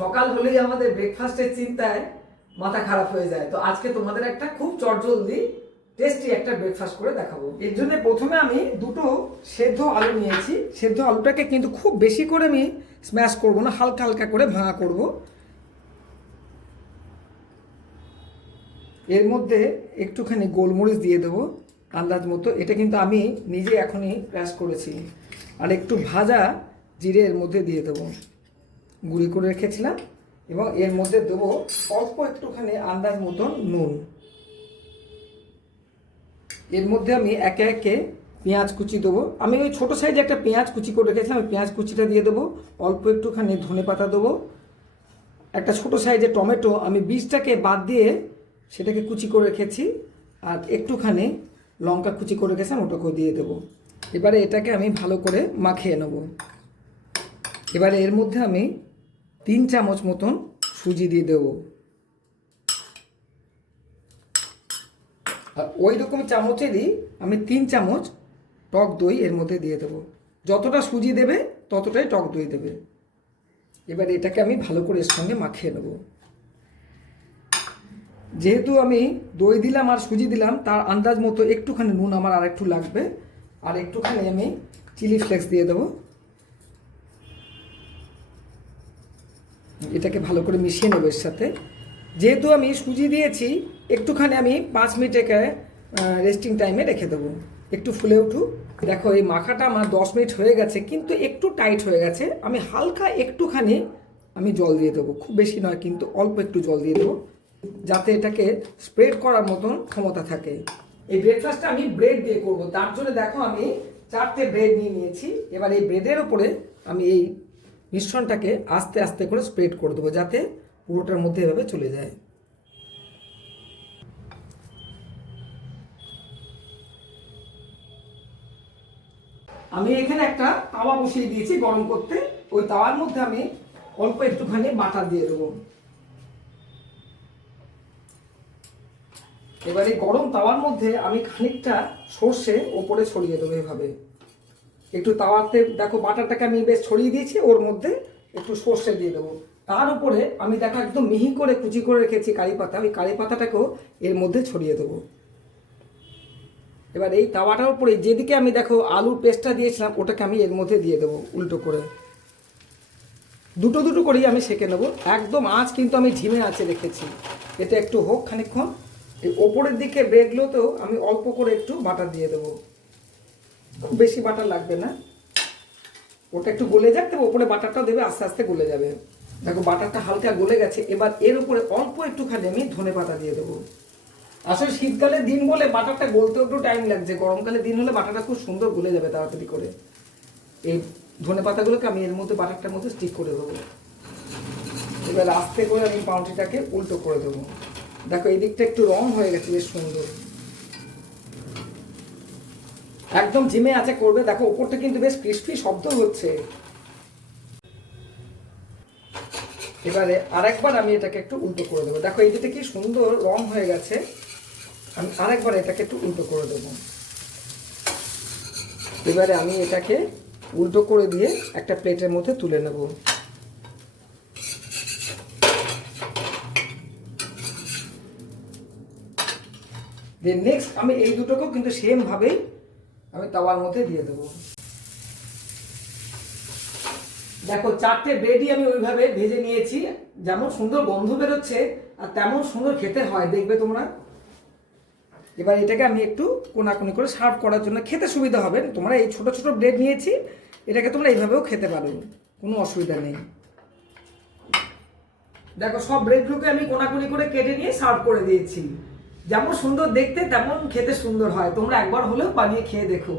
সকাল হলেই আমাদের ব্রেকফাস্টের চিন্তায় মাথা খারাপ হয়ে যায়। তো আজকে তোমাদের একটা খুব চটজলদি টেস্টি একটা ব্রেকফাস্ট করে দেখাবো। এর জন্য প্রথমে আমি দুটো সেদ্ধ আলু নিয়েছি। সেদ্ধ আলুটাকে কিন্তু খুব বেশি করে আমি স্ম্যাশ করব না, হালকা হালকা করে ভাঙা করব। এর মধ্যে একটুখানি গোলমরিচ দিয়ে দেবো আন্দাজ মতো। এটা কিন্তু আমি নিজে এখনই ক্রাশ করেছি। আর একটু ভাজা জিরে এর মধ্যে দিয়ে দেবো, গুঁড়ি করে রেখেছিলাম। এবং এর মধ্যে দেবো অল্প একটুখানি আন্দাজ মতন নুন। এর মধ্যে আমি একে একে পেঁয়াজ কুচি দেবো। আমি ওই ছোটো সাইজে একটা পেঁয়াজ কুচি করে রেখেছিলাম, ওই পেঁয়াজ কুচিটা দিয়ে দেবো। অল্প একটুখানি ধনে পাতা দেবো। একটা ছোটো সাইজের টমেটো আমি বীজটাকে বাদ দিয়ে সেটাকে কুচি করে রেখেছি। আর একটুখানি লঙ্কা কুচি করে রেখেছিলাম, ওটাকেও দিয়ে দেবো। এবারে এটাকে আমি ভালো করে মাখিয়ে নেব। এবারে এর মধ্যে আমি 3 চামচ মতন সুজি দিয়ে দেবো। আর ওই রকম চামচেরই আমি 3 চামচ টক দই এর মধ্যে দিয়ে দেবো। যতটা সুজি দেবে ততটাই টক দই দেবে। এবার এটাকে আমি ভালো করে এর সঙ্গে মাখিয়ে নেব। যেহেতু আমি দই দিলাম আর সুজি দিলাম, তার আন্দাজ মতো একটুখানি নুন আমার আর একটু লাগবে। আর একটুখানি আমি চিলি ফ্লেক্স দিয়ে দেবো। এটাকে ভালো করে মিশিয়ে নেব এর সাথে। যেহেতু আমি সুজি দিয়েছি, একটুখানি আমি 5 মিনিটে রেস্টিং টাইমে রেখে দেবো, একটু ফুলে উঠুক। দেখো এই মাখাটা আমার 10 মিনিট হয়ে গেছে, কিন্তু একটু টাইট হয়ে গেছে। আমি হালকা একটুখানি আমি জল দিয়ে দেবো, খুব বেশি নয়, কিন্তু অল্প একটু জল দিয়ে দেবো, যাতে এটাকে স্প্রেড করার মতন ক্ষমতা থাকে। এই ব্রেকফাস্টটা আমি ব্রেড দিয়ে করব, তার জন্য দেখো আমি 4টে ব্রেড নিয়ে নিয়েছি। এবার এই ব্রেডের ওপরে আমি এই মিশ্রণটাকে আস্তে আস্তে করে স্প্রেড করে দেবো, যাতে পুরোটার মধ্যে এভাবে চলে যায়। আমি এখানে একটা তাওয়া বসিয়ে দিয়েছি গরম করতে। ওই তাওয়ার মধ্যে আমি অল্প একটুখানি বাটার দিয়ে দেবো। এবার এই গরম তাওয়ার মধ্যে আমি খানিকটা সর্ষে ওপরে ছড়িয়ে দেবো এভাবে। একটু তাওয়াতে দেখো বাটারটাকে আমি বেশ ছড়িয়ে দিয়েছি, ওর মধ্যে একটু সর্ষে দিয়ে দেবো। তার উপরে আমি দেখো একদম মিহি করে কুচি করে রেখেছি কারি পাতা, ওই কারি পাতাটাকেও এর মধ্যে ছড়িয়ে দেবো। এবার এই তাওয়াটার উপরে যেদিকে আমি দেখো আলুর পেস্টটা দিয়েছিলাম, ওটাকে আমি এর মধ্যে দিয়ে দেবো উল্টো করে। দুটো দুটো করেই আমি সেঁকে নেবো। একদম আঁচ কিন্তু আমি ঝিমে আঁচে রেখেছি। এটা একটু হোক খানিকক্ষণ। এই ওপরের দিকে ব্রেডগুলোতেও আমি অল্প করে একটু বাটার দিয়ে দেবো, খুব বেশি বাটার লাগবে না। ওটা একটু গলে যাক, তবে ওপরে বাটারটাও দেবে, আস্তে আস্তে গলে যাবে। দেখো বাটারটা হালকা গলে গেছে। এবার এর উপরে অল্প একটুখানি আমি ধনে পাতা দিয়ে দেবো। আসলে শীতকালের দিন বলে বাটারটা গলতেও একটু টাইম লাগছে, গরমকালের দিন হলে বাটারটা খুব সুন্দর গলে যাবে তাড়াতাড়ি করে। এই ধনে পাতাগুলোকে আমি এর মধ্যে বাটারটার মধ্যে স্টিক করে দেবো। এবার আস্তে করে আমি পাউরুটিটাকে উল্টো করে দেবো। দেখো এই দিকটা একটু রং হয়ে গেছে, বেশ সুন্দর। একদম ঝিমে আছে করবে। দেখো ওপরটা কিন্তু বেশ ক্রিস্পি শব্দ হচ্ছে। এবারে আরেকবার আমি এটাকে একটু উল্টো করে দেবো। দেখো এই দিকটা কি সুন্দর রং হয়ে গেছে। আমি আরেকবার এটাকে একটু উল্টো করে দেবো। এবারে আমি এটাকে উল্টো করে দিয়ে একটা প্লেটের মধ্যে তুলে নেব। নেক্সট আমি এই দুটোকেও কিন্তু সেম ভাবেই আমি তাওয়ার মধ্যে দিয়ে দেবো। দেখো 4টে ব্রেডই আমি ওইভাবে ভেজে নিয়েছি। যেমন সুন্দর গন্ধ বেরোচ্ছে আর তেমন সুন্দর খেতে হয়, দেখবে তোমরা। এবার এটাকে আমি একটু কোনাকুনি করে সার্ভ করার জন্য, খেতে সুবিধা হবে। তোমরা এই ছোট ছোট ব্রেড নিয়েছি, এটাকে তোমরা এইভাবেও খেতে পারো, কোনো অসুবিধা নেই। দেখো সব ব্রেডগুলোকে আমি কোনাকুনি করে কেটে নিয়ে সার্ভ করে দিয়েছি। যেমন সুন্দর দেখতে তেমন খেতে সুন্দর হয়। তোমরা একবার হলেও বানিয়ে খেয়ে দেখো।